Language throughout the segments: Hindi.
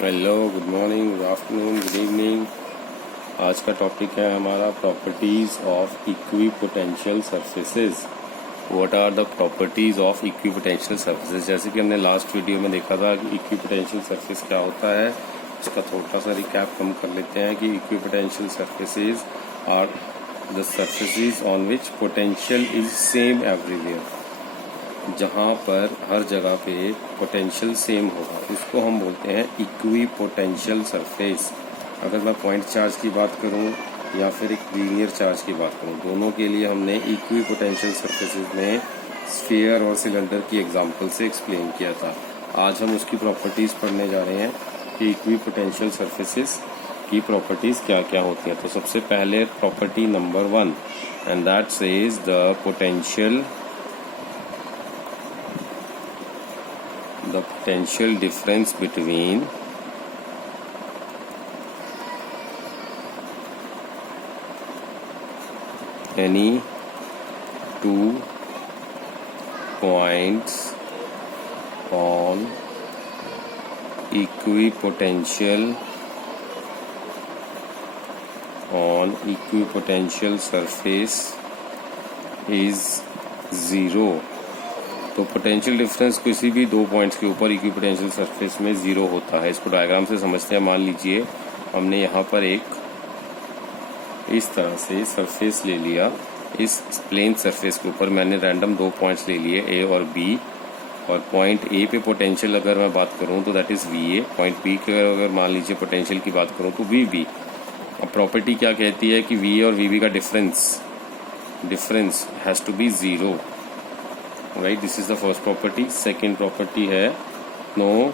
Hello, good morning, good afternoon, good evening. आज का टॉपिक है हमारा properties of equipotential surfaces. What are the properties of equipotential surfaces. जैसे कि हमने लास्ट वीडियो में देखा था कि इक्विपोटेंशियल सरफेस क्या होता है, उसका थोड़ा सा रिकैप हम कर लेते हैं कि equipotential surfaces are the surfaces on which potential is same everywhere. जहाँ पर हर जगह पे पोटेंशियल सेम होगा उसको हम बोलते हैं इक्विपोटेंशियल सरफेस। अगर मैं पॉइंट चार्ज की बात करूँ या फिर एक लीनियर चार्ज की बात करूँ, दोनों के लिए हमने इक्विपोटेंशियल सरफेसेस में स्फीयर और सिलेंडर की एग्जांपल से एक्सप्लेन किया था। आज हम उसकी प्रॉपर्टीज पढ़ने जा रहे हैं कि इक्विपोटेंशियल सरफेसेस की प्रॉपर्टीज क्या क्या होती हैं। तो सबसे पहले property number 1 and that says the potential difference between any two points on equipotential surface is zero। तो पोटेंशियल डिफरेंस किसी भी दो पॉइंट्स के ऊपर इक्विपोटेंशियल सरफेस में जीरो होता है। इसको डायग्राम से समझते हैं। मान लीजिए हमने यहाँ पर एक इस तरह से सरफेस ले लिया। इस प्लेन सरफेस के ऊपर मैंने रैंडम दो पॉइंट्स ले लिए ए और बी, और पॉइंट ए पे पोटेंशियल अगर मैं बात करूँ तो that is V A. Point B के अगर मान लीजिए पोटेंशियल की बात करूँ तो वी बी। अब प्रॉपर्टी क्या कहती है कि वी ए और वी बी का difference has to be zero. Right, this is the first property. Second property है no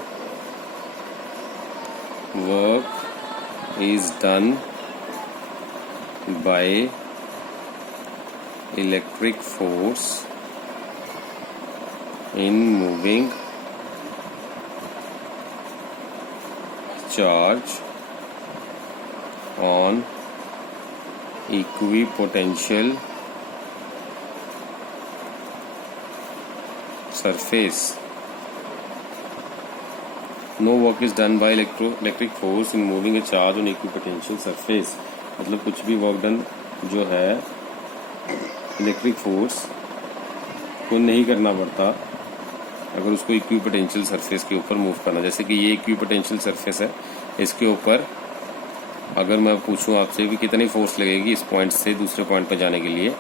work is done by electric force in moving charge on equipotential surface। No work is done by electric force in moving a charge on equipotential surface। मतलब कुछ भी वर्क डन जो है इलेक्ट्रिक फोर्स को नहीं करना पड़ता अगर उसको इक्विपोटेंशियल सरफेस के ऊपर मूव करना। जैसे कि ये इक्विपोटेंशियल सरफेस है, इसके ऊपर अगर मैं पूछूं आपसे कि कितनी फोर्स लगेगी इस पॉइंट से दूसरे पॉइंट पर जाने के लिए,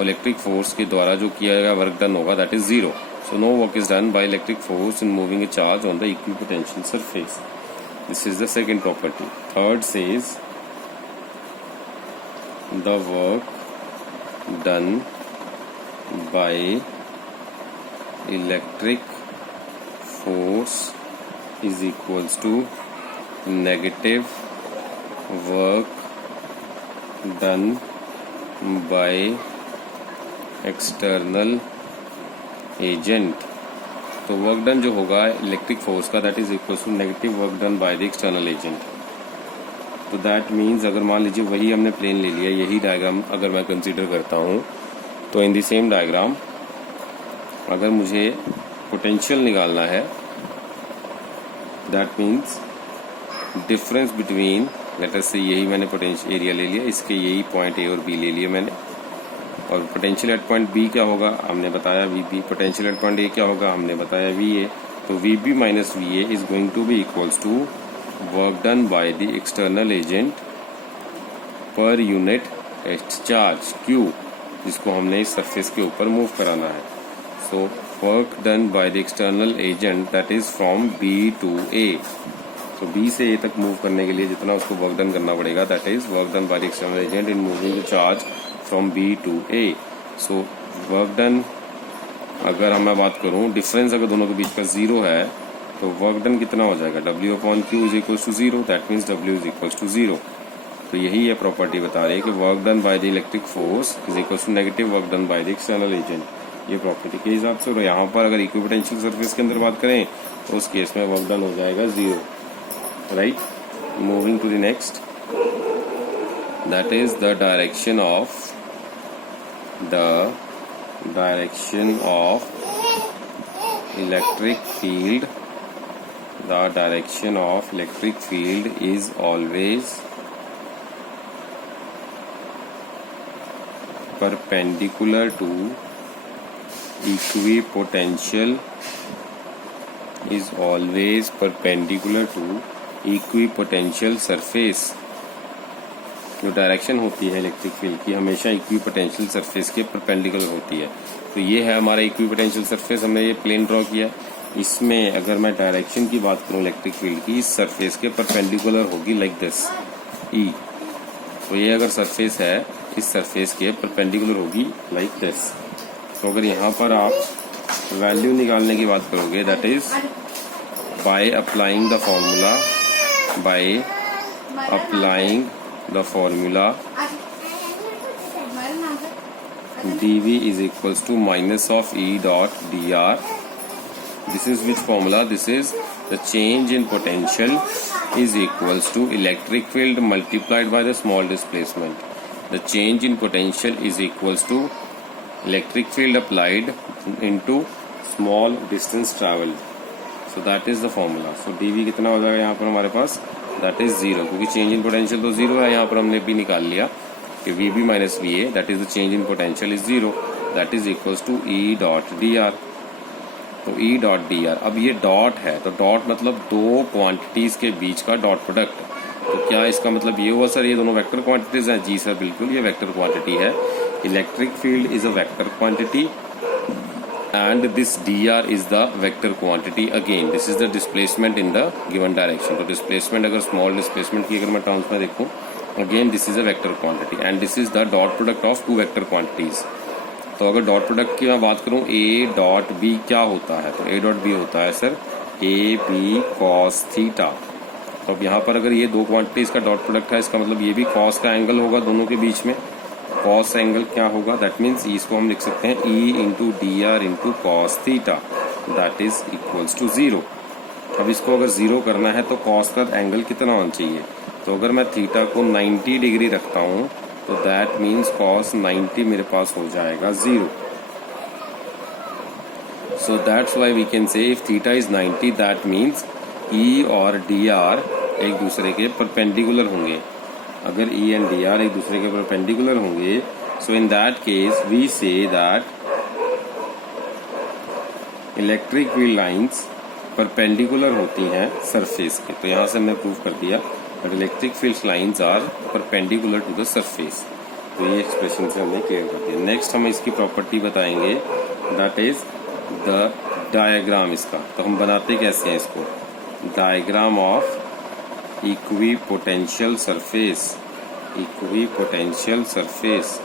इलेक्ट्रिक फोर्स के द्वारा जो किया गया वर्क डन होगा that is zero. So no work is done by electric force in moving a charge on the equipotential surface। This is the second property। Third says the work done by electric force is equals to negative work done by external agent. तो वर्क डन जो होगा इलेक्ट्रिक फोर्स का that is equal to negative work done by the external agent. तो दैट मीन्स अगर मान लीजिए वही हमने प्लेन ले लिया, यही डायग्राम अगर मैं कंसीडर करता हूँ, तो इन द सेम डायग्राम अगर मुझे पोटेंशियल निकालना है that means difference between latter से यही मैंने पोटेंशियल एरिया ले लिया, इसके यही पॉइंट ए और बी ले लिए मैंने, और पोटेंशियल एट पॉइंट बी क्या होगा हमने बताया V B. Potential at point A क्या होगा हमने बताया वी ए। तो V B minus V A is going to be equals to work done by the external agent per unit charge Q, जिसको हमने इस सरफेस के ऊपर मूव कराना है। So work done by the external agent that is from B to A. तो बी से ए तक मूव करने के लिए जितना उसको वर्क डन करना पड़ेगा that is work done by the external agent in moving the charge from B to A. So work done अगर मैं बात करूं, डिफरेंस अगर दोनों के बीच का जीरो है तो वर्क डन कितना हो जाएगा W upon Q is equal to zero. That means W is equal to zero. तो यही ये प्रॉपर्टी बता रही है कि work done by the electric force is equal to negative work done by the external agent. ये प्रॉपर्टी के हिसाब से। और यहाँ पर अगर इक्विपोटेंशियल सरफेस के अंदर बात करें तो उस केस में वर्क डन हो जाएगा zero. Right, moving to the next, that is the direction of electric field the direction of electric field is always perpendicular to equipotential is always perpendicular to equipotential surface। जो डायरेक्शन होती है इलेक्ट्रिक फील्ड की हमेशा इक्विपोटेंशियल सरफेस के परपेंडिकुलर होती है। तो ये है हमारा इक्विपोटेंशियल सरफेस, हमने ये प्लेन ड्रॉ किया। इसमें अगर मैं डायरेक्शन की बात करूं इलेक्ट्रिक फील्ड की, इस सरफेस के परपेंडिकुलर होगी लाइक दिस ई। तो ये अगर सरफेस है इस सरफेस के परपेंडिकुलर होगी लाइक दिस। तो अगर यहाँ पर आप वैल्यू निकालने की बात करोगे that is by applying the formula dV is equals to minus of E dot dr. This is which formula? This is the change in potential is equals to electric field multiplied by the small displacement. The change in potential is equals to electric field applied into small distance traveled. So that is the formula. So dV कितना हो जाएगा यहाँ पर हमारे पास? That is 0, क्योंकि change in potential तो 0 है। यहाँ पर हमने भी निकाल लिया कि VB minus VA that is the change in potential is 0, that is equals to E dot dr। तो E dot dr, अब ये डॉट है तो डॉट मतलब दो क्वांटिटीज के बीच का डॉट प्रोडक्ट। तो क्या इसका मतलब ये हुआ सर ये दोनों वेक्टर क्वांटिटीज हैं? जी सर बिल्कुल, ये वेक्टर क्वांटिटी है। Electric field is a vector quantity and this dr is the vector quantity again, this is the displacement in the given direction। तो displacement अगर small displacement की अगर मैं टर्म्स में देखूं again this is a vector quantity and this is the dot product of two vector quantities। तो अगर डॉट प्रोडक्ट की मैं बात करूं a डॉट b क्या होता है? तो a डॉट b होता है sir a b cos theta. तो अब यहाँ पर अगर ये दो क्वांटिटीज का डॉट प्रोडक्ट है इसका मतलब ये भी cos का एंगल होगा दोनों के बीच में। cos एंगल क्या होगा? दैट मीन्स इसको हम लिख सकते हैं E into D R into cos theta that is equals to 0। अब इसको अगर 0 करना है तो cos का एंगल कितना होना चाहिए? तो अगर मैं थीटा को 90 डिग्री रखता हूँ तो दैट मीन्स cos 90 मेरे पास हो जाएगा 0। So that's why we can say if theta is 90 that means E और डी आर एक दूसरे के परपेंडिकुलर होंगे। अगर E एंड डी आर एक दूसरे के परपेंडिकुलर होंगे so in that case we say that electric field lines perpendicular होती हैं सरफेस के। तो यहाँ से हमने प्रूव कर दिया that electric field lines are perpendicular to the surface. तो ये एक्सप्रेशन से हमने क्लियर कर दिया। नेक्स्ट हम इसकी प्रॉपर्टी बताएंगे दैट इज द डायग्राम इसका। तो हम बनाते कैसे हैं इसको? Diagram of equipotential surface. Equipotential surface,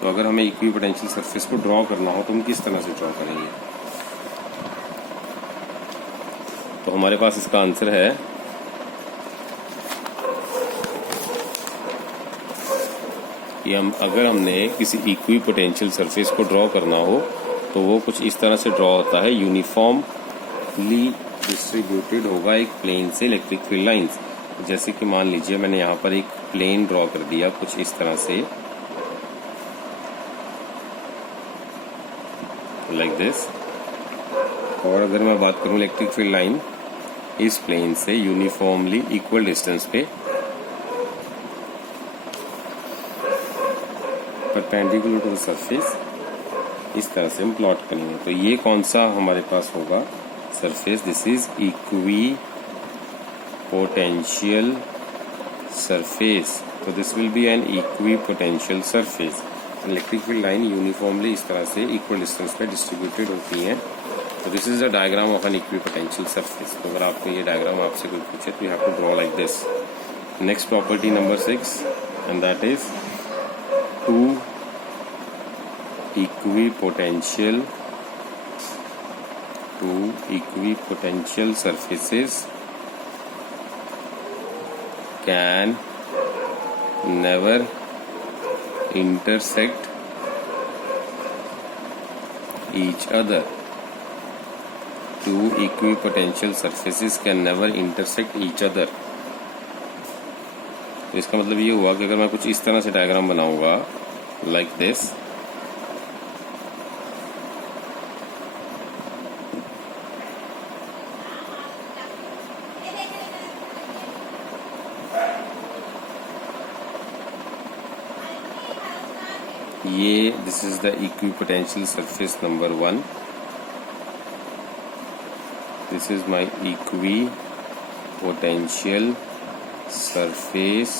तो अगर हमें इक्विपोटेंशियल सरफेस को ड्रॉ करना हो तो हम किस तरह से ड्रॉ करेंगे? तो हमारे पास इसका आंसर है कि अगर हमने किसी इक्विपोटेंशियल सरफेस को ड्रॉ करना हो तो वो कुछ इस तरह से ड्रॉ होता है। यूनिफॉर्मली डिस्ट्रीब्यूटेड होगा एक प्लेन से इलेक्ट्रिक फील्ड लाइंस। जैसे कि मान लीजिए मैंने यहाँ पर एक प्लेन ड्रॉ कर दिया कुछ इस तरह से लाइक दिस। और अगर मैं बात करूँ इलेक्ट्रिक फील्ड लाइन इस प्लेन से यूनिफॉर्मली इक्वल डिस्टेंस पे परपेंडिकुलर टू द सरफेस इस तरह से हम प्लॉट करेंगे। तो ये कौन सा हमारे पास होगा surface? This is equipotential surface. तो this will be an equipotential surface. Electric field line uniformly इस तरह से इक्वल डिस्टेंस पे डिस्ट्रीब्यूटेड होती हैं। तो this is the diagram of an equipotential surface. तो अगर आपको ये डायग्राम आपसे कोई पूछे तो you have to draw like this. Next property number 6 and that is two equipotential surfaces can never intersect each other. Two equipotential surfaces can never intersect each other. तो इसका मतलब ये हुआ कि अगर मैं कुछ इस तरह से डायग्राम बनाऊंगा लाइक दिस, ये this is the equipotential surface number 1, this is my equipotential surface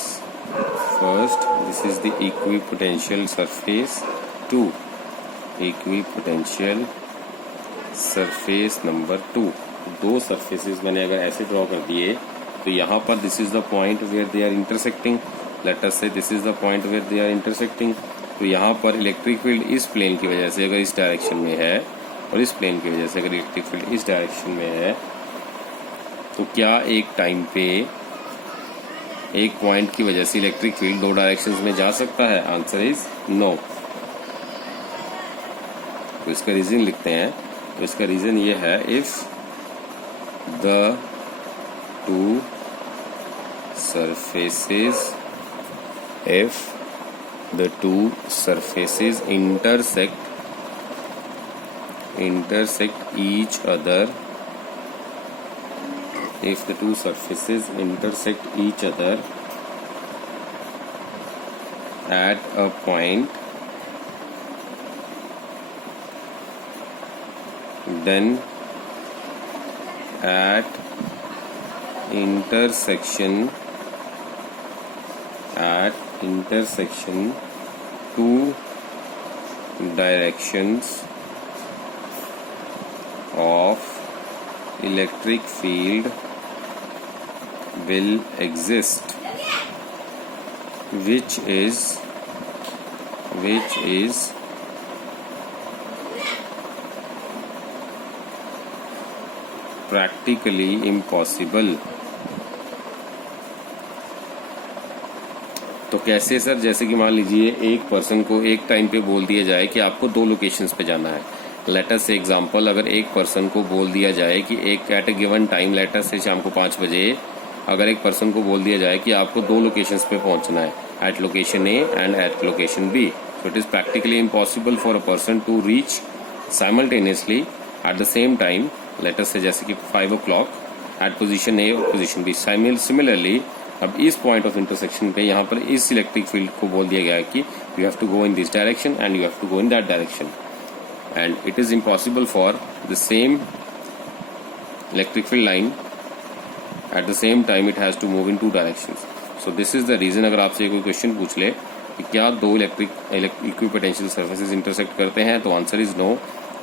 first, this is the equipotential surface 2, equipotential surface number 2। दो सरफेसेस मैंने अगर ऐसे ड्रॉ कर दिए तो यहाँ पर this is the point where they are intersecting, let us say this is the point where they are intersecting. तो यहाँ पर इलेक्ट्रिक फील्ड इस प्लेन की वजह से अगर इस डायरेक्शन में है और इस प्लेन की वजह से अगर इलेक्ट्रिक फील्ड इस डायरेक्शन में है, तो क्या एक टाइम पे एक पॉइंट की वजह से इलेक्ट्रिक फील्ड दो डायरेक्शंस में जा सकता है? Answer is no. तो इसका रीजन लिखते हैं। तो इसका रीजन ये है, if the two surfaces, if the two surfaces intersect each other, if the two surfaces intersect each other at a point, then at intersection two directions of electric field will exist, which is practically impossible। तो कैसे सर? जैसे कि मान लीजिए एक पर्सन को एक टाइम पे बोल दिया जाए कि आपको दो लोकेशंस पे जाना है। लेट अस से एग्जांपल, अगर एक पर्सन को बोल दिया जाए कि एक at a given time, let us से शाम को 5 बजे, अगर एक पर्सन को बोल दिया जाए कि आपको दो लोकेशंस पे पहुंचना है, at location A and at location B, so it is practically impossible for a person to reach simultaneously at the same time, let us say जैसे कि 5 o'clock एट पोजीशन ए और पोजीशन बी। सिमिलरली अब इस पॉइंट ऑफ इंटरसेक्शन पे यहाँ पर इस इलेक्ट्रिक फील्ड को बोल दिया गया है कि you have to go in this direction and you have to go in that direction, and it is impossible for the same electric field line at the same time it has to move in 2 directions. So this is the reason. अगर आपसे कोई क्वेश्चन पूछ ले कि क्या दो इक्विपोटेंशियल सर्फेसेज इंटरसेक्ट करते हैं, तो आंसर इज नो।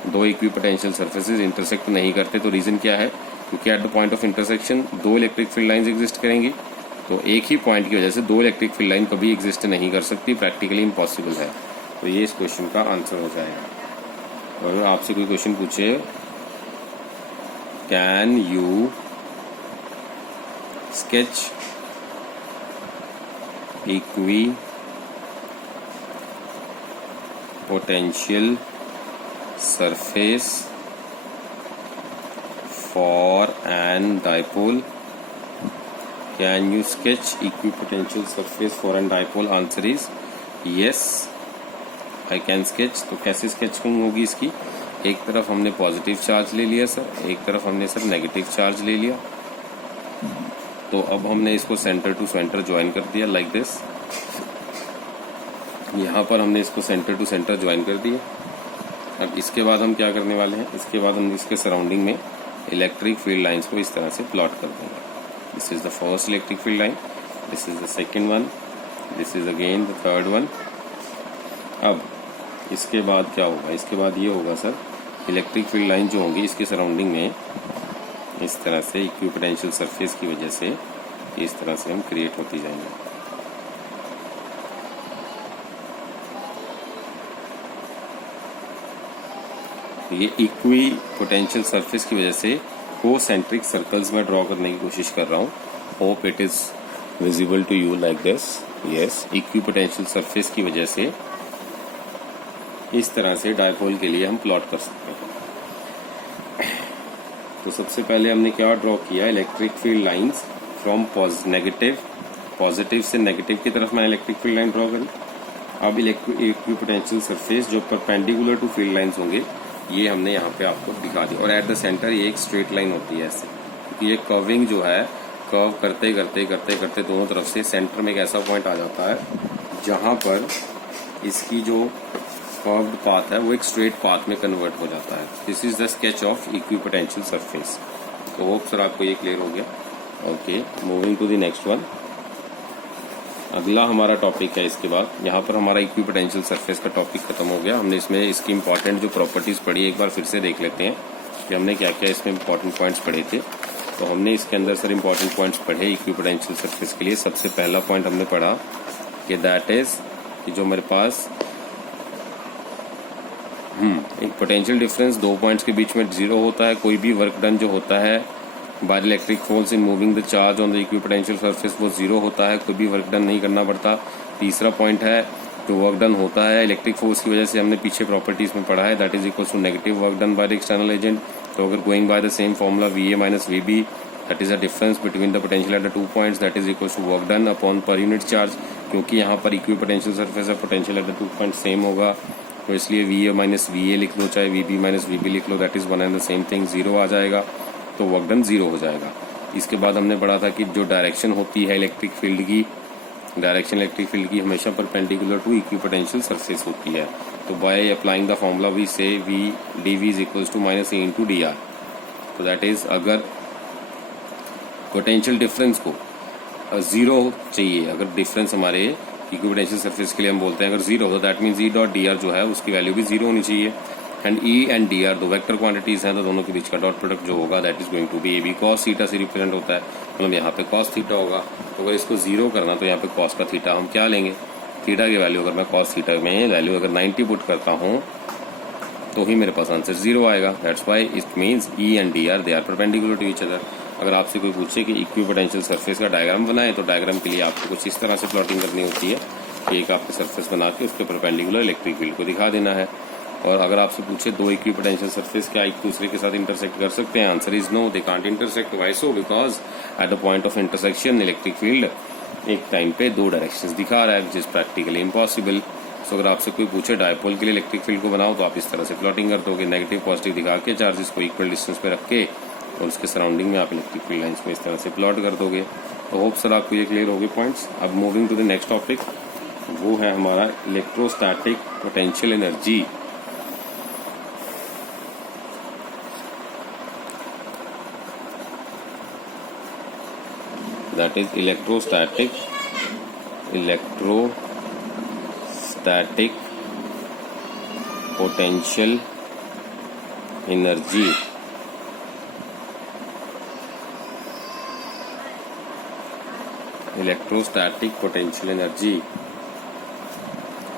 दो इक्विपोटेंशियल सर्फेसेज इंटरसेक्ट नहीं करते। तो रीजन क्या है? क्योंकि eight the point of intersection दो इलेक्ट्रिक फील्ड लाइंस एग्जिस्ट करेंगी, तो एक ही पॉइंट की वजह से दो इलेक्ट्रिक फील्ड लाइन कभी एग्जिस्ट नहीं कर सकती, प्रैक्टिकली इम्पॉसिबल है। तो ये इस क्वेश्चन का आंसर हो जाएगा। और आपसे कोई क्वेश्चन पूछे, can you sketch equipotential surface for an dipole? Can you sketch equipotential surface for an dipole? Answer is yes, I can sketch। तो कैसे स्केचिंग होगी इसकी? एक तरफ हमने पॉजिटिव चार्ज ले लिया सर, एक तरफ हमने सर नेगेटिव चार्ज ले लिया। तो अब हमने इसको सेंटर टू सेंटर ज्वाइन कर दिया लाइक दिस। यहाँ पर हमने इसको सेंटर टू सेंटर ज्वाइन कर दिया। अब इसके बाद हम क्या करने वाले हैं? इसके बाद हम इसके सराउंडिंग में इलेक्ट्रिक फील्ड लाइंस को इस तरह से प्लॉट कर देंगे। This is the first electric field line, this is the second one, this is again the third one। अब इसके बाद क्या होगा? इसके बाद ये होगा सर, इलेक्ट्रिक फील्ड लाइन जो होंगी इसके सराउंडिंग में इस तरह से इक्विपोटेंशियल सरफेस की वजह से इस तरह से हम क्रिएट होती जाएंगे। ये इक्विपोटेंशियल सरफेस की वजह से कोसेंट्रिक सर्कल्स में ड्रॉ करने की कोशिश कर रहा हूँ। Hope it is visible to you like this. Yes, equipotential surface की वजह से इस तरह से डायपोल के लिए हम प्लॉट कर सकते हैं। तो सबसे पहले हमने क्या ड्रॉ किया? Electric field lines from positive से नेगेटिव की तरफ मैंने इलेक्ट्रिक फील्ड लाइन ड्रॉ करी। अब इक्विपोटेंशियल सरफेस जो परपेंडिकुलर टू फील्ड लाइंस होंगे ये हमने यहाँ पे आपको दिखा दिया। और एट द सेंटर ये एक स्ट्रेट लाइन होती है ऐसे, क्योंकि ये कर्विंग जो है, कर्व करते करते करते करते दोनों तरफ से सेंटर में एक ऐसा पॉइंट आ जाता है जहाँ पर इसकी जो कर्व्ड पाथ है वो एक स्ट्रेट पाथ में कन्वर्ट हो जाता है। This is the sketch of equipotential surface. तो होप सर आपको ये क्लियर हो गया। Okay, moving to the next one. अगला हमारा टॉपिक है इसके बाद, यहाँ पर हमारा इक्विपोटेंशियल सरफेस का टॉपिक खत्म हो गया। हमने इसमें इसकी इंपॉर्टेंट जो प्रॉपर्टीज पढ़ी एक बार फिर से देख लेते हैं कि हमने क्या क्या इसमें इंपॉर्टेंट पॉइंट्स पढ़े थे। तो हमने इसके अंदर सर इंपॉर्टेंट पॉइंट्स पढ़े इक्विपोटेंशियल सरफेस के लिए। सबसे पहला पॉइंट हमने पढ़ा कि दैट इज कि जो मेरे पास एक पोटेंशियल डिफरेंस दो पॉइंट्स के बीच में जीरो होता है। कोई भी वर्क डन जो होता है bye electric force in moving the charge on the equipotential surface वो जीरो होता है, कोई भी वर्क डन नहीं करना पड़ता। तीसरा पॉइंट है जो वर्क डन होता है इलेक्ट्रिक फोर्स की वजह से, हमने पीछे प्रॉपर्टीज में पढ़ा है, that is equal to negative work done by the external agent. तो अगर going by the same formula VA minus VB, that is the difference between the potential at the 2 points, that is equal to work done upon per unit charge. क्योंकि यहाँ पर इक्विपोटेंशियल सरफेस है, potential at the 2 point same होगा, तो इसलिए VA माइनस VA लिख लो, चाहे VB माइनस VB लिख लो, that is one and the same thing, zero आ जाएगा, तो वर्क डन जीरो हो जाएगा। इसके बाद हमने पढ़ा था कि जो डायरेक्शन होती है इलेक्ट्रिक फील्ड की, डायरेक्शन इलेक्ट्रिक फील्ड की हमेशा परपेंडिकुलर टू इक्विपोटेंशियल सरफेस होती है। तो by applying the formula we say V dV is equals to minus A into dr। तो दैट इज अगर पोटेंशियल डिफरेंस को जीरो चाहिए, अगर डिफरेंस हमारे इक्विपोटेंशियल सरफेस के लिए हम बोलते हैं अगर जीरो हो, that means E dot dr जो है उसकी वैल्यू भी जीरो होनी चाहिए। एंड E एंड dr दो वेक्टर क्वांटिटीज हैं, तो दोनों के बीच का डॉट प्रोडक्ट जो होगा that is going to be AB cos theta से रिप्रेजेंट होता है, मतलब यहाँ पे cos थीटा होगा। तो अगर इसको जीरो करना तो यहाँ पे cos का थीटा हम क्या लेंगे, थीटा की वैल्यू अगर मैं cos थीटा में वैल्यू अगर 90 पुट करता हूँ तो ही मेरे पास आंसर जीरो आएगा। That's why it means E and dr they are perpendicular to each other. अगर आपसे कोई पूछे कि इक्विपोटेंशियल सरफेस का डायग्राम बनाए, तो डायग्राम के लिए आपको कुछ इस तरह से प्लॉटिंग करनी होती है कि एक आपके सरफेस बना के उसके परपेंडिकुलर इलेक्ट्रिक फील्ड को दिखा देना है। और अगर आपसे पूछे दो इक्विपोटेंशियल सरफेस क्या एक दूसरे के साथ इंटरसेक्ट कर सकते हैं, answer is no, they can't intersect. Why so? Because at the point of intersection electric field एक टाइम पे दो डायरेक्शंस दिखा रहा है, which is practically impossible. So अगर आपसे कोई पूछे डायपोल के लिए इलेक्ट्रिक फील्ड को बनाओ, तो आप इस तरह से प्लॉटिंग कर दोगे, नेगेटिव पॉजिटिव दिखा के चार्जेस को इक्वल डिस्टेंस पे रख के और उसके सराउंडिंग में आप इलेक्ट्रिक फील्ड लाइंस को इस तरह से प्लॉट कर दोगे। तो होप सर आपको ये क्लियर हो गए पॉइंट्स। अब moving to the next topic, वो है हमारा electrostatic potential energy. That is electrostatic potential energy. Electrostatic potential energy.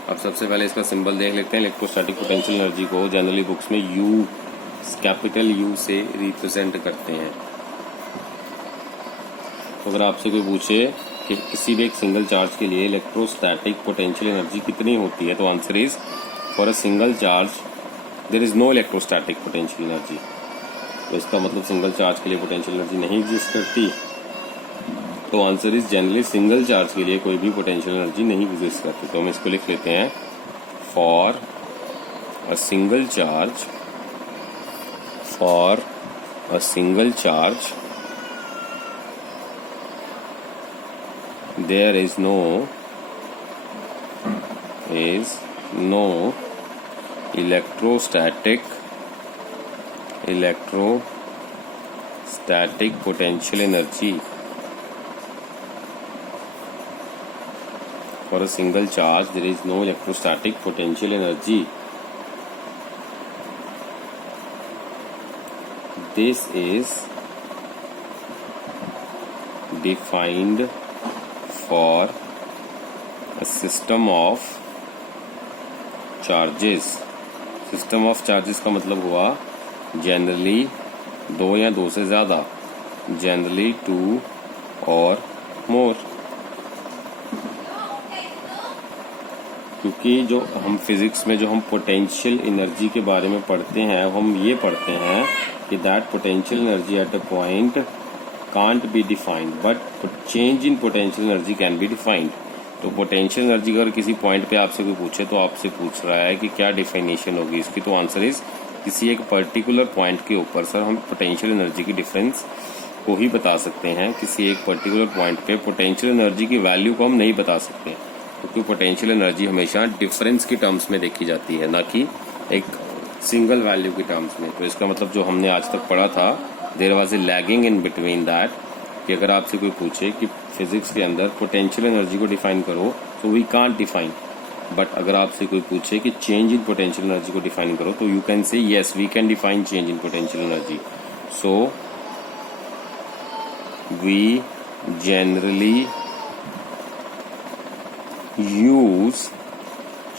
अब सबसे पहले इसका सिंबल देख लेते हैं। इलेक्ट्रोस्टैटिक पोटेंशियल एनर्जी को जनरली बुक्स में U, कैपिटल U से रिप्रेजेंट करते हैं। तो अगर आपसे कोई पूछे कि किसी भी एक सिंगल चार्ज के लिए इलेक्ट्रोस्टैटिक पोटेंशियल एनर्जी कितनी होती है, तो answer is for a single charge there is no electrostatic potential energy. तो इसका मतलब सिंगल चार्ज के लिए पोटेंशियल एनर्जी नहीं एग्जिस्ट करती। तो answer is generally single charge के लिए कोई भी पोटेंशियल एनर्जी नहीं एग्जिस्ट करती। तो हम इसको लिख लेते हैं, for a single charge there is no electrostatic potential energy. For a single charge there is no electrostatic potential energy. This is defined for a system of charges. System of charges का मतलब हुआ जनरली दो या दो से ज्यादा, जनरली 2 और मोर। क्योंकि जो हम फिजिक्स में जो हम पोटेंशियल एनर्जी के बारे में पढ़ते हैं, हम ये पढ़ते हैं कि that potential energy at a point can't be defined but change in potential energy can be defined। तो पोटेंशियल एनर्जी अगर किसी पॉइंट पे आपसे कोई पूछे, तो आपसे पूछ रहा है कि क्या डिफिनेशन होगी इसकी, तो आंसर इज किसी एक पर्टिकुलर पॉइंट के ऊपर सर हम पोटेंशियल एनर्जी की डिफरेंस को ही बता सकते हैं। किसी एक पर्टिकुलर पॉइंट पे पोटेंशियल एनर्जी की वैल्यू को हम नहीं बता सकते। क्योंकि पोटेंशियल एनर्जी हमेशा डिफरेंस की टर्म्स में देखी जाती है, ना कि एक सिंगल वैल्यू की टर्म्स में। तो इसका मतलब जो हमने आज तक पढ़ा था, there was a lagging in between that, कि अगर आपसे कोई पूछे कि फिजिक्स के अंदर पोटेंशियल एनर्जी को डिफाइन करो, तो वी कांट डिफाइन। बट अगर आपसे कोई पूछे कि चेंज इन पोटेंशियल एनर्जी को डिफाइन करो, तो you can say yes we can define change in potential energy. So we generally use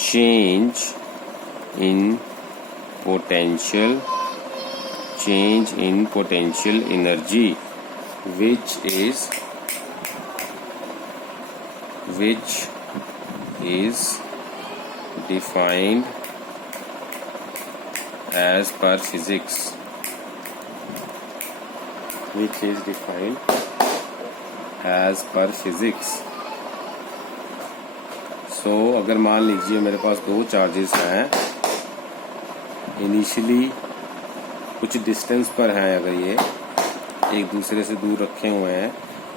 change in potential energy, which is defined as per physics, सो अगर मान लीजिए मेरे पास दो चार्जेस हैं, इनिशियली कुछ डिस्टेंस पर हैं, अगर ये एक दूसरे से दूर रखे हुए हैं,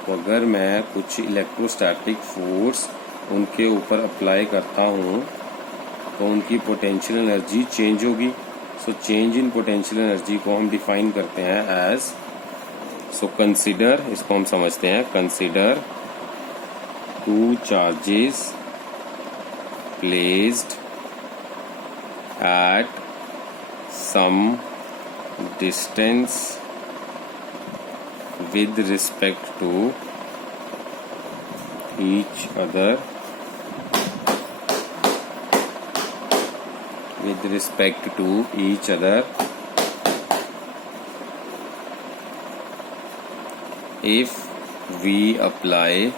तो अगर मैं कुछ इलेक्ट्रोस्टैटिक फोर्स उनके ऊपर अप्लाई करता हूँ तो उनकी पोटेंशियल एनर्जी चेंज होगी। So change in potential energy को हम डिफाइन करते हैं एज, सो कंसीडर, इसको हम समझते हैं, consider two charges placed at some distance with respect to each other, if we apply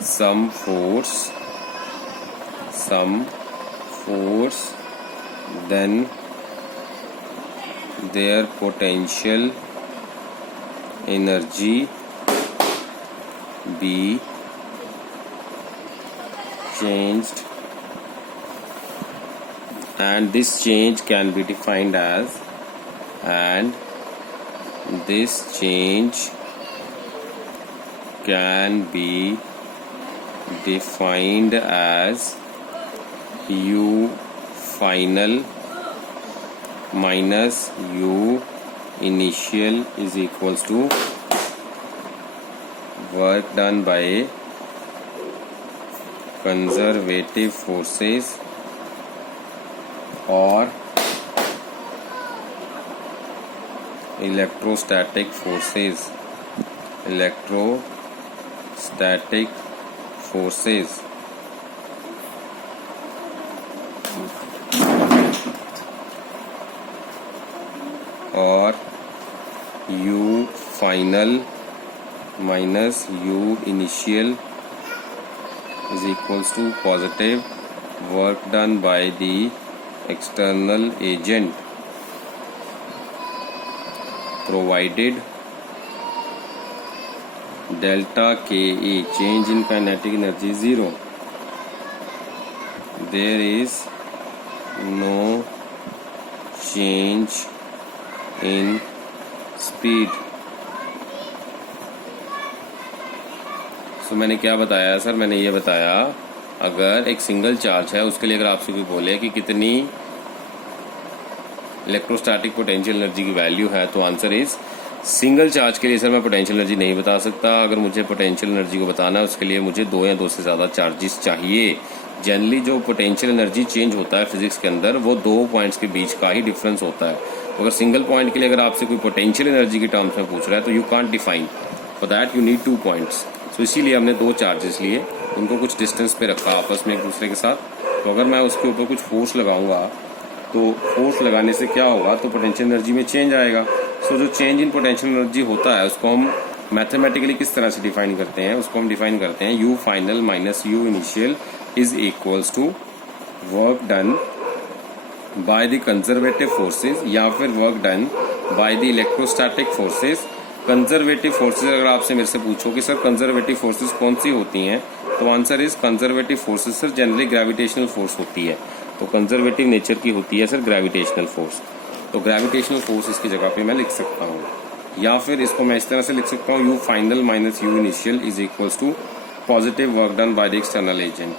some force, then their potential energy be changed, and this change can be defined as, U final minus U initial is equals to work done by conservative forces or electrostatic forces, और U final minus U initial is equals to positive work done by the external agent, provided delta KE, change in kinetic energy, 0. There is no change in speed. So मैंने क्या बताया सर? मैंने ये बताया, अगर एक सिंगल चार्ज है, उसके लिए अगर आपसे कोई बोले कि कितनी इलेक्ट्रोस्टैटिक पोटेंशियल एनर्जी की वैल्यू है, तो आंसर इज, सिंगल चार्ज के लिए सर मैं पोटेंशियल एनर्जी नहीं बता सकता। अगर मुझे पोटेंशियल एनर्जी को बताना है, उसके लिए मुझे दो या दो से ज़्यादा चार्जेस चाहिए। जनरली जो पोटेंशियल एनर्जी चेंज होता है फिजिक्स के अंदर, वो दो पॉइंट्स के बीच का ही डिफरेंस होता है। अगर सिंगल पॉइंट के लिए अगर आपसे कोई पोटेंशियल एनर्जी की टर्म्स में पूछ रहा है, तो you can't define, for that you need 2 points. तो इसीलिए हमने दो चार्जेस लिए, उनको कुछ डिस्टेंस पे रखा आपस में एक दूसरे के साथ। तो अगर मैं उसके ऊपर कुछ फोर्स लगाऊंगा, तो फोर्स लगाने से क्या होगा, तो पोटेंशियल एनर्जी में चेंज आएगा। सो जो चेंज इन पोटेंशियल एनर्जी होता है, उसको हम मैथमेटिकली किस तरह से डिफाइन करते हैं? उसको हम डिफाइन करते हैं U final minus U initial is equals to work done by the conservative forces, या फिर work done by the electrostatic forces. Conservative forces अगर आपसे मेरे से पूछो कि सर कंजर्वेटिव फोर्सेस कौन सी होती हैं, तो answer is conservative forces sir generally gravitational force होती है। तो कंजर्वेटिव नेचर की होती है सर ग्रेविटेशनल फोर्स। तो ग्रेविटेशनल फोर्स इसकी जगह पे मैं लिख सकता हूँ। या फिर इसको मैं इस तरह से लिख सकता हूँ, U final minus U initial is equals to positive work done by the external agent.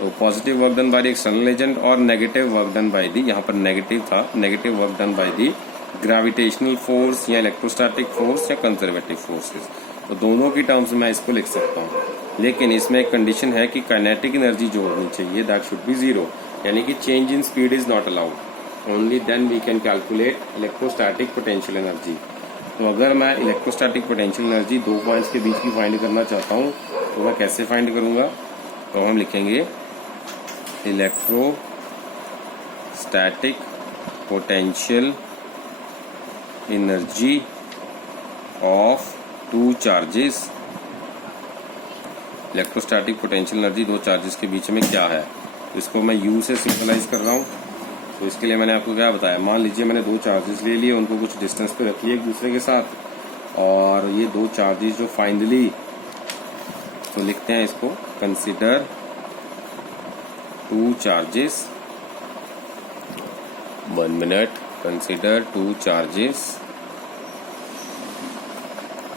तो positive work done by the external agent और negative work done by the, यहाँ पर नेगेटिव था, negative work done by the gravitational force या इलेक्ट्रोस्टैटिक फोर्स या कंजर्वेटिव फोर्सेस। तो दोनों की टर्म्स में इसको लिख सकता हूँ, लेकिन इसमें एक कंडीशन है कि काइनेटिक एनर्जी जो होनी चाहिए दैट शुड बी जीरो, यानी कि change in speed is not allowed, only then we can calculate electrostatic potential energy. तो अगर मैं इलेक्ट्रोस्टैटिक पोटेंशियल एनर्जी दो पॉइंट्स के बीच की फाइंड करना चाहता हूँ तो मैं कैसे फाइंड करूँगा? तो हम लिखेंगे electrostatic potential energy of two charges. Electrostatic potential energy दो चार्जेस के बीच में क्या है, इसको मैं यू से सिंबलाइज कर रहा हूँ। तो इसके लिए मैंने आपको क्या बताया, मान लीजिए मैंने दो चार्जेस ले लिए, उनको कुछ डिस्टेंस पे रख लिया एक दूसरे के साथ, और ये दो चार्जेस जो फाइनली, तो लिखते हैं इसको, consider two charges, 1 minute, consider two charges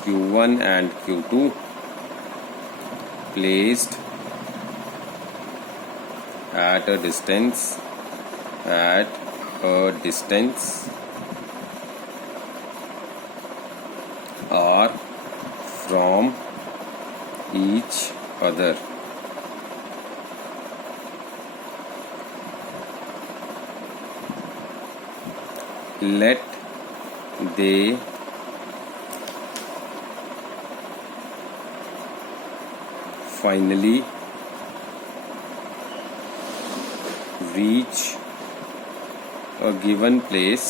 Q1 and Q2 placed at a distance are from each other. Let they finally reach a given place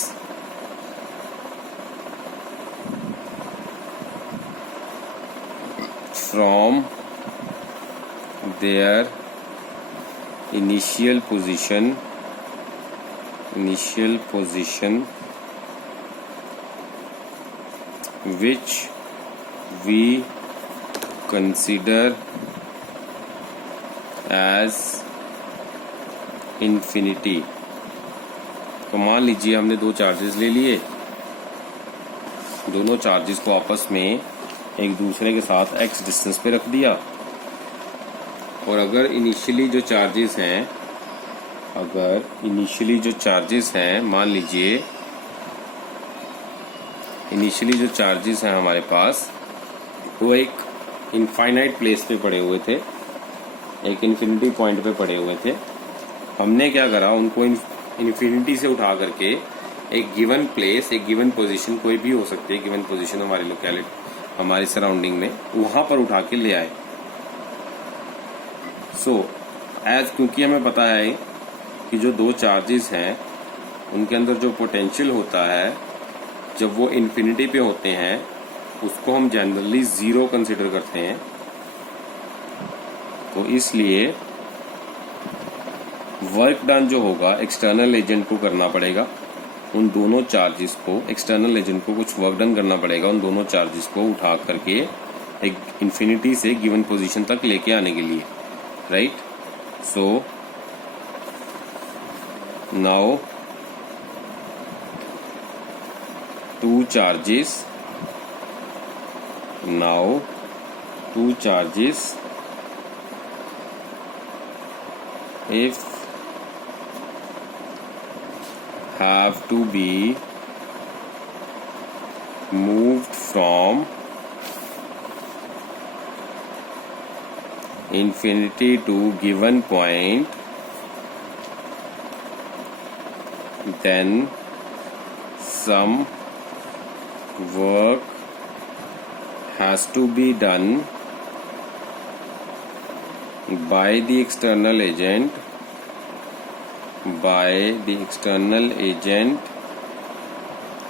from their initial position which we consider as infinity। तो मान लीजिए हमने दो चार्जेस ले लिए, दोनों चार्जेस को आपस में एक दूसरे के साथ x डिस्टेंस पे रख दिया, और अगर इनिशियली जो चार्जेस हैं, मान लीजिए इनिशियली जो चार्जेस हैं हमारे पास, वो एक इनफाइनाइट प्लेस पे पड़े हुए थे, एक इन्फिनिटी पॉइंट पे पड़े हुए थे। हमने क्या करा, उनको इन्फिनिटी से उठा करके एक गिवन प्लेस, एक गिवन पोजीशन, कोई भी हो सकती है गिवन पोजीशन हमारी लोकेलिटी, हमारी सराउंडिंग में, वहां पर उठा के ले आए। क्योंकि हमें पता है कि जो दो चार्जेस हैं उनके अंदर जो पोटेंशियल होता है जब वो इन्फिनिटी पे होते हैं, उसको हम जनरली जीरो कंसिडर करते हैं। तो इसलिए वर्क डन जो होगा एक्सटर्नल एजेंट को करना पड़ेगा, उन दोनों चार्जेस को, एक्सटर्नल एजेंट को कुछ वर्क डन करना पड़ेगा उन दोनों चार्जेस को उठा करके एक इन्फिनिटी से गिवन पोजीशन तक लेके आने के लिए, right. So now two charges if have to be moved from infinity to given point, then some work has to be done by the external agent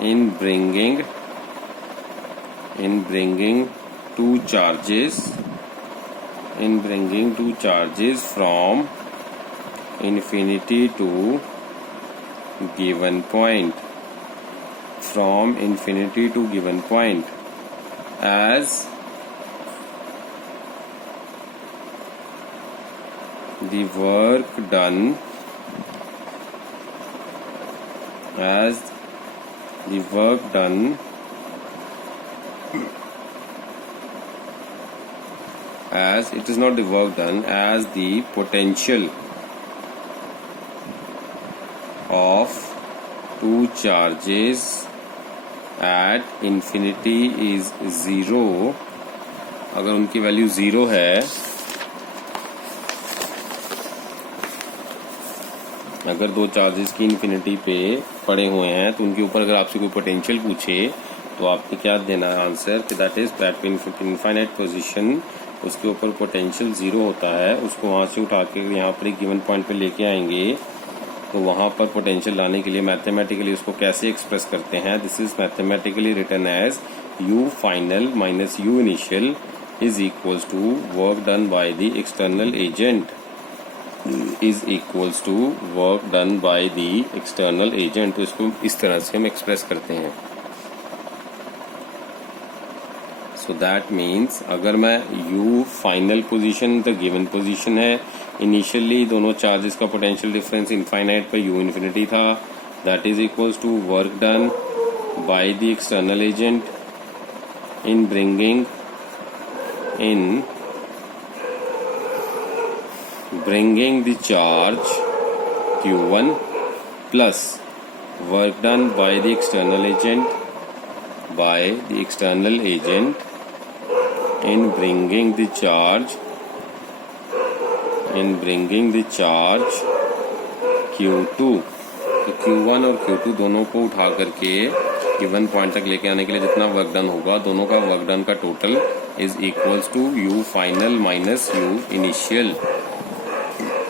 in bringing two charges from infinity to given point, as the work done as it is not the work done, as the potential of two charges at infinity is 0, अगर उनकी वैल्यू 0 है, अगर दो चार्जेस की इन्फिनिटी पे पड़े हुए हैं तो उनके ऊपर अगर आपसे कोई पोटेंशियल पूछे तो आपने क्या देना है आंसर कि that is eight infinite position उसके ऊपर पोटेंशियल 0 होता है, उसको वहां से उठा के यहाँ पर एक गिवन पॉइंट पे लेके आएंगे तो वहां पर पोटेंशियल लाने के लिए मैथमेटिकली उसको कैसे एक्सप्रेस करते हैं, this is mathematically written as u final minus u initial is equals to work done by the external agent is equals to work done by the external agent. तो इसको इस तरह से हम एक्सप्रेस करते हैं। सो दैट मीन्स अगर मैं u final position the given position है, इनिशियली दोनों चार्जेस का पोटेंशियल डिफरेंस इनफाइनाइट पर u इन्फिनिटी था, that is equals to work done by the external agent in bringing the charge q1 plus work done by the external agent in bringing the charge q2। तो q1 और q2 दोनों को उठा करके गिवन पॉइंट तक लेके आने के लिए जितना वर्क डन होगा, दोनों का वर्क डन का total is equals to u final minus u initial.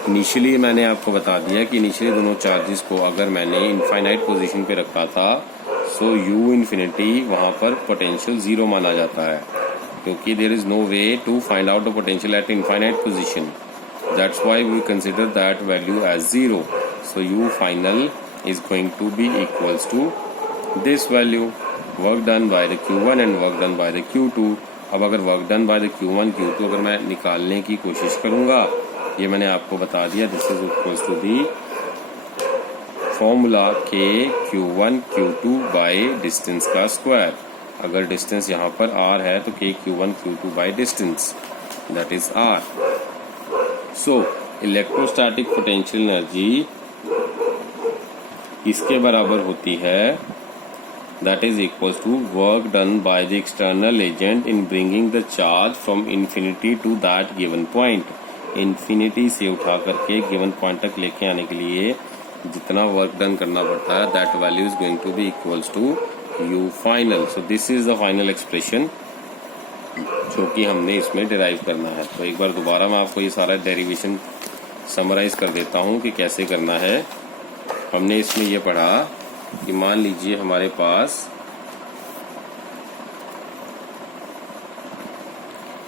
Initially मैंने आपको बता दिया कि इनिशियली दोनों चार्जेस को अगर मैंने इनफाइनाइट पोजीशन पे रखा था सो u इन्फिनिटी वहां पर पोटेंशियल 0 माना जाता है, क्योंकि there is no way to find out the potential at infinite position, that's why we consider that value as 0। So u final is going to be equals to this value work done by the q1 and work done by the q2। अब अगर work done by the q1 q2 अगर मैं निकालने की कोशिश करूंगा, ये मैंने आपको बता दिया, this is equals to the formula k q1 q2 by distance का स्क्वायर। अगर डिस्टेंस यहाँ पर r है तो k q1 q2 by distance that is r। So electrostatic potential energy इसके बराबर होती है, that is equals to work done by the external agent in bringing the charge from infinity to that given point। infinity से उठा करके given point तक लेके आने के लिए जितना वर्क डन करना पड़ता है that value is going to be equals to u final। so this is the final expression जो कि हमने इसमें डिराइव करना है। तो एक बार दोबारा मैं आपको ये सारा डेरिवेशन समराइज कर देता हूँ कि कैसे करना है। हमने इसमें ये पढ़ा कि मान लीजिए हमारे पास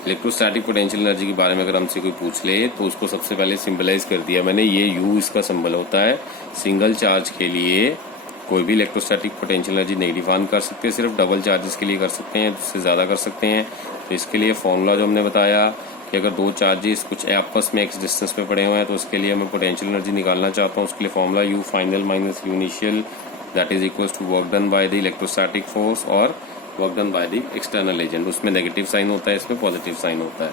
इलेक्ट्रोस्टैटिक पोटेंशियल एनर्जी के बारे में अगर हमसे कोई पूछ ले तो उसको सबसे पहले सिंबलाइज कर दिया मैंने, ये u इसका सिंबल होता है। सिंगल चार्ज के लिए कोई भी इलेक्ट्रोस्टैटिक पोटेंशियल एनर्जी नहीं डिफाइन कर सकते, सिर्फ डबल चार्जेस के लिए कर सकते हैं, उससे ज़्यादा कर सकते हैं। तो इसके लिए फॉर्मूला जो हमने बताया कि अगर दो चार्जेस कुछ आपस में x डिस्टेंस पे पड़े हुए हैं तो उसके लिए मैं पोटेंशियल एनर्जी निकालना चाहता हूँ, उसके लिए formula u final minus u initial that is equals to work done by the electrostatic force और work done by the external agent. उसमें नेगेटिव साइन होता है, इसमें पॉजिटिव साइन होता है।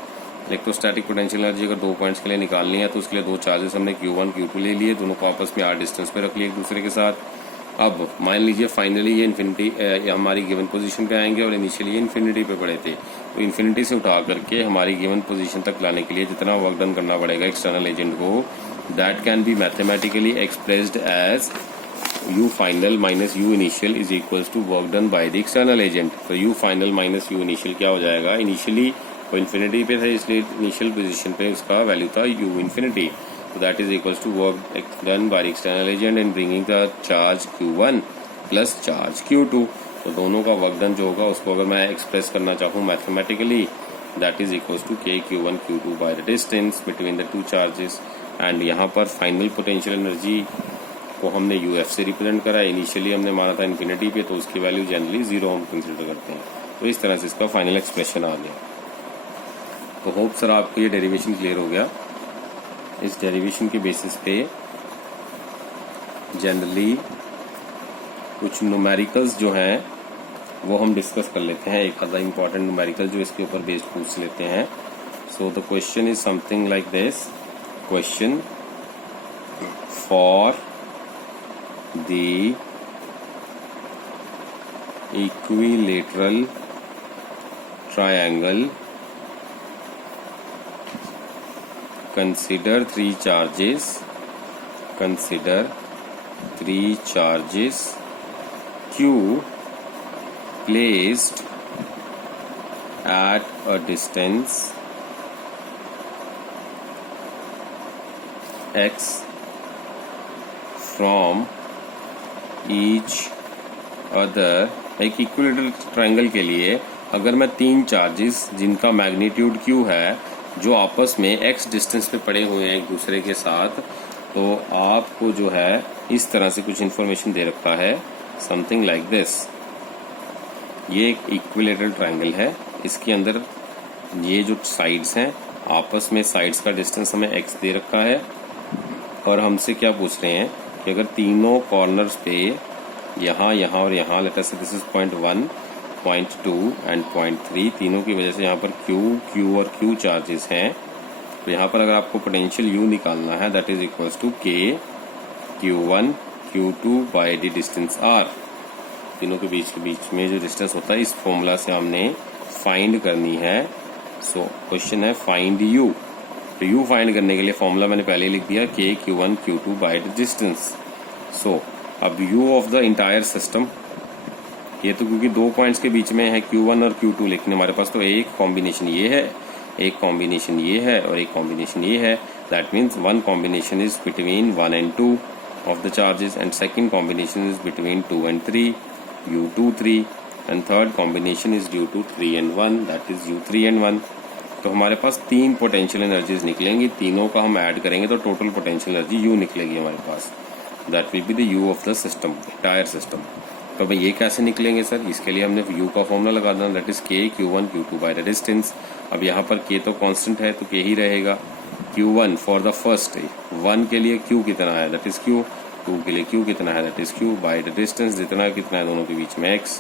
इलेक्ट्रोस्टैटिक पोटेंशियल एनर्जी अगर दो पॉइंट्स के लिए निकालनी है तो उसके लिए दो चार्जेस हमने q1 q2 ले लिए, दोनों को आपस में r डिस्टेंस पे रख लिए एक दूसरे के साथ। अब मान लीजिए फाइनली ये इन्फिनिटी हमारी गिवन पोजीशन पे आएंगे और इनिशियली इन्फिनिटी पे पड़े थे, तो इन्फिनिटी से उठा करके हमारी गिवन पोजीशन तक लाने के लिए जितना वर्क डन करना पड़ेगा एक्सटर्नल एजेंट को, that can be mathematically expressed as u final minus u initial is equals to work done by the external agent. तो u final minus u initial क्या हो जाएगा, इनिशियली वो इन्फिनिटी पे था इसलिए इनिशियल पोजीशन पे उसका वैल्यू था u इन्फिनिटी, तो that is equals to work done by external agent in bringing the charge q1 plus charge q2। तो दोनों का वर्क डन जो होगा उसको अगर मैं एक्सप्रेस करना चाहूँ mathematically that is equals to k q1 q2 by the distance between the two charges. And यहाँ पर फाइनल पोटेंशियल एनर्जी को हमने uf से रिप्रेजेंट करा, इनिशियली हमने माना था इन्फिनिटी पे तो उसकी वैल्यू जनरली 0 हम कंसिडर करते हैं। तो इस तरह से इसका फाइनल एक्सप्रेशन आ गया। तो होप सर आपको ये डेरिवेशन क्लियर हो गया। इस डेरिवेशन के बेसिस पे जनरली कुछ न्यूमेरिकल्स जो हैं वो हम डिस्कस कर लेते हैं, एक आधा इंपॉर्टेंट न्यूमेरिकल जो इसके ऊपर बेस्ड पूछ लेते हैं। So the question is something like this, question for the equilateral triangle consider three charges Q placed at a distance x from each other। एक इक्विलेटरल ट्रायंगल के लिए अगर मैं तीन चार्जेस जिनका मैग्नीट्यूड Q है, जो आपस में x डिस्टेंस पे पड़े हुए हैं एक दूसरे के साथ, तो आपको जो है इस तरह से कुछ इन्फॉर्मेशन दे रखा है, समथिंग लाइक दिस। ये एक इक्विलेटरल ट्रायंगल है, इसके अंदर ये जो साइड्स हैं आपस में साइड्स का डिस्टेंस हमें x दे रखा है, और हमसे क्या पूछ रहे हैं कि अगर तीनों कॉर्नर्स पे यहाँ यहाँ और यहाँ, late us say this is point 1, point 2 and point 3, तीनों की वजह से यहाँ पर Q और Q चार्जेस हैं, तो यहाँ पर अगर आपको पोटेंशियल U निकालना है, that is equals to K Q1 Q2 by the distance R। तीनों के बीच में जो डिस्टेंस होता है, इस फॉर्मूला से हमने फाइंड करनी है। सो क्वेश्चन है फाइंड U। तो U फाइंड करने के लिए फॉर्मूला मैंने पहले ही लिख दिया, K Q1 Q2 by the distance. So अब U of the entire system, ये तो क्योंकि दो पॉइंट्स के बीच में है Q1 और Q2, लेकिन हमारे पास तो एक कॉम्बिनेशन ये है, एक कॉम्बिनेशन ये है और एक कॉम्बिनेशन ये है। That means one combination is between 1 and 2 of the charges, and second combination is between 2 and 3, U2 3, and third combination is due to 3 and 1, that is U3 and 1। तो हमारे पास तीन पोटेंशियल एनर्जीज निकलेंगी, तीनों का हम ऐड करेंगे तो टोटल पोटेंशियल एनर्जी U निकलेगी हमारे पास। That will be the U of the system, entire system. तो भाई ये कैसे निकलेंगे सर? इसके लिए हमने U का फॉर्मूला लगा देना, that is K Q1 Q2 by the distance. अब यहाँ पर K तो कांस्टेंट है तो K ही रहेगा। Q1 फॉर द फर्स्ट, 1 के लिए Q कितना है, दैट इज Q, 2 के लिए Q कितना है, that is Q bye the distance, जितना कितना है दोनों के बीच में x,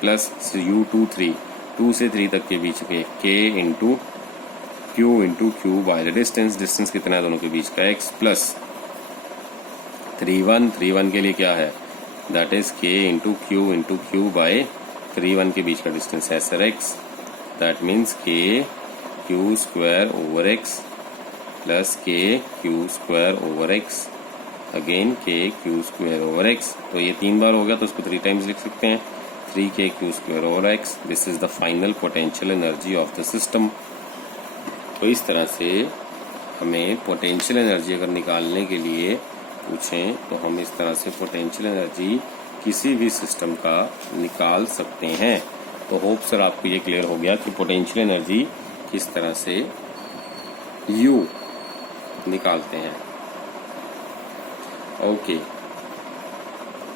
प्लस U2 3, 2 से 3 तक के बीच के K into Q bye the distance, distance कितना है दोनों के बीच का x, प्लस 3 के लिए क्या है, that is K into Q by 3 के बीच का डिस्टेंस है sir x। That means K Q square over x plus K Q square over x, again K Q square over x। तो ये 3 बार हो गया तो उसको 3 टाइम्स लिख सकते हैं, 3K Q square over x। This is the final potential energy of the system. तो इस तरह से हमें पोटेंशियल एनर्जी अगर निकालने के लिए पूछें तो हम इस तरह से पोटेंशियल एनर्जी किसी भी सिस्टम का निकाल सकते हैं। तो होप सर आपको ये क्लियर हो गया कि पोटेंशियल एनर्जी किस तरह से U निकालते हैं। ओके।